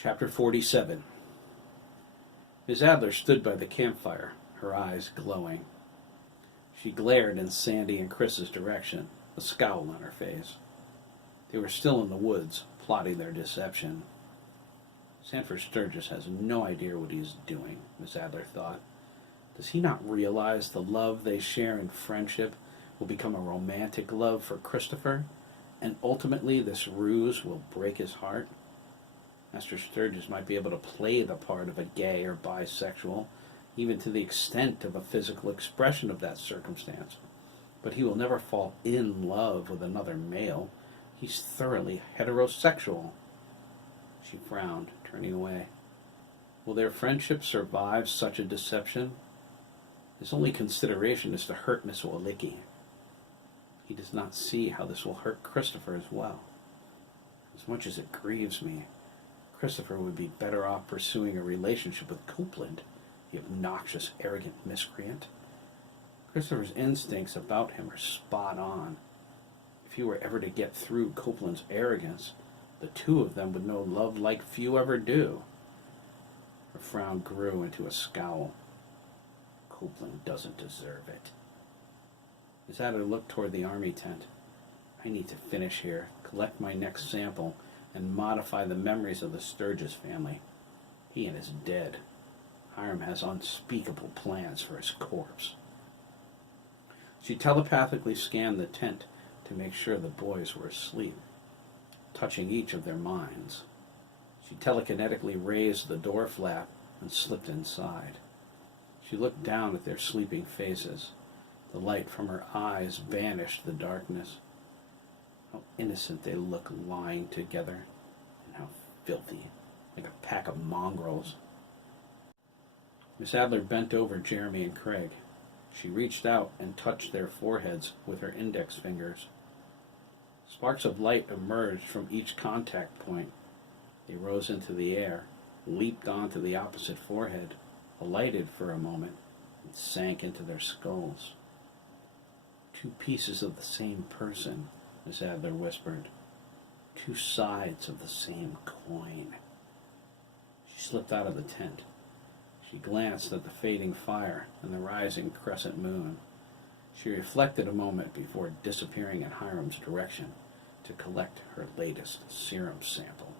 Chapter 47. Miss Adler stood by the campfire, her eyes glowing. She glared in Sandy and Chris's direction, a scowl on her face. They were still in the woods, plotting their deception. Sanford Sturgis has no idea what he is doing, Miss Adler thought. Does he not realize the love they share in friendship will become a romantic love for Christopher, and ultimately this ruse will break his heart? Master Sturgis might be able to play the part of a gay or bisexual, even to the extent of a physical expression of that circumstance. But he will never fall in love with another male. He's thoroughly heterosexual. She frowned, turning away. Will their friendship survive such a deception? His only consideration is to hurt Miss Walicki. He does not see how this will hurt Christopher as well. As much as it grieves me, Christopher would be better off pursuing a relationship with Copeland, the obnoxious, arrogant miscreant. Christopher's instincts about him are spot on. If he were ever to get through Copeland's arrogance, the two of them would know love like few ever do. Her frown grew into a scowl. Copeland doesn't deserve it. Miss Adler looked toward the army tent. I need to finish here, collect my next sample, and modify the memories of the Sturgis family. Ian is dead. Hiram has unspeakable plans for his corpse. She telepathically scanned the tent to make sure the boys were asleep, touching each of their minds. She telekinetically raised the door flap and slipped inside. She looked down at their sleeping faces. The light from her eyes banished the darkness. How innocent they look lying together, and how filthy, like a pack of mongrels. Miss Adler bent over Jeremy and Craig. She reached out and touched their foreheads with her index fingers. Sparks of light emerged from each contact point. They rose into the air, leaped onto the opposite forehead, alighted for a moment, and sank into their skulls. Two pieces of the same person, Miss Adler whispered. Two sides of the same coin. She slipped out of the tent. She glanced at the fading fire and the rising crescent moon. She reflected a moment before disappearing in Hiram's direction to collect her latest serum sample.